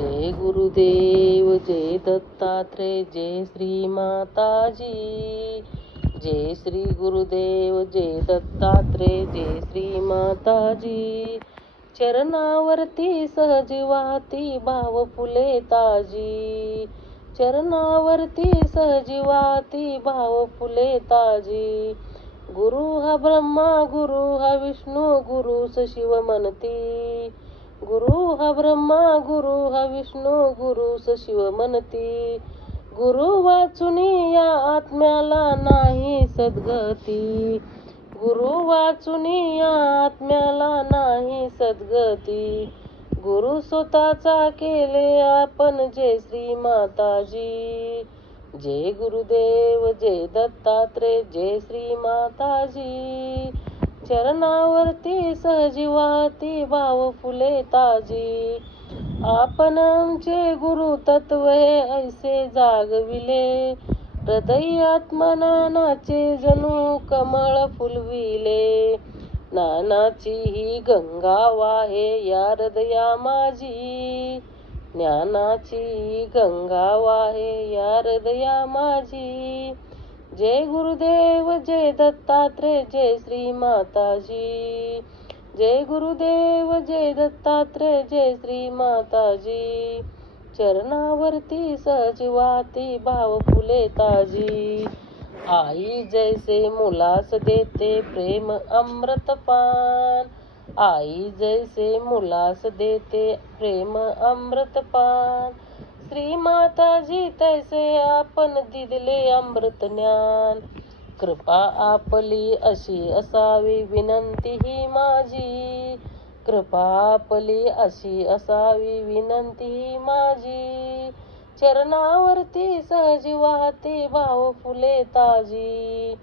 जय गुरुदेव जय दत्तात्रेय जय श्री माताजी। जय श्री गुरुदेव जय दत्तात्रेय जय श्री माताजी। चरणावरती सहज वाहती भाव फुले ताजी। चरणावरती सहज वाहती भाव फुले ताजी। गुरु हा ब्रह्मा गुरु हा विष्णू गुरु सशिव म्हणती। गुरु हा ब्रह्मा गुरु हा विष्णू गुरु सशिव म्हणती। गुरु वाचुनी या आत्म्याला नाही सद्गती। गुरु वाचुनी या आत्म्याला नाही सद्गती। गुरु स्वतःचा केले आपण जय श्री माताजी। जय गुरुदेव जय दत्तात्रेय जय श्री माताजी। चरणावरती सहजी वाहती भाव फुले ताजी। आपण आमचे गुरु तत्व हे ऐसे जागविले। हृदयात मनाचे जणू कमळ फुलविले। ज्ञानाची ही गंगा वाहे या हृदया माझी। ज्ञानाची ही गंगा वाहे या हृदया माझी। जय गुरुदेव जय दत्तात्रेय जय श्री माताजी। जय गुरुदेव जय दत्तात्रेय जय श्री माताजी। चरणावरती सहज वाहती भाव फुले ताजी। आई जैसे मुलास देते प्रेम अमृतपान। आई जैसे मुलास देते प्रेम अमृतपान। श्री माताजी तैसे आपण दिले अमृत ज्ञान। कृपा आपली अशी असावी विनंती ही माझी। कृपा आपली अशी असावी विनंती ही माझी। चरणावरती सहज वाहती भाव फुले ताजी।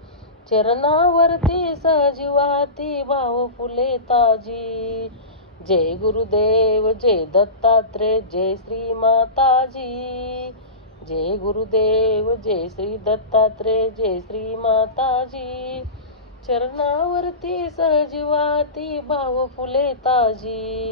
चरणावरती सहज वाहती भाव फुले ताजी। जय गुरुदेव जय दत्तात्रेय जय श्री माताजी। जय गुरुदेव जय श्री दत्तात्रेय जय श्री माताजी। चरणावरती सहज वाहती भाव फुले ताजी।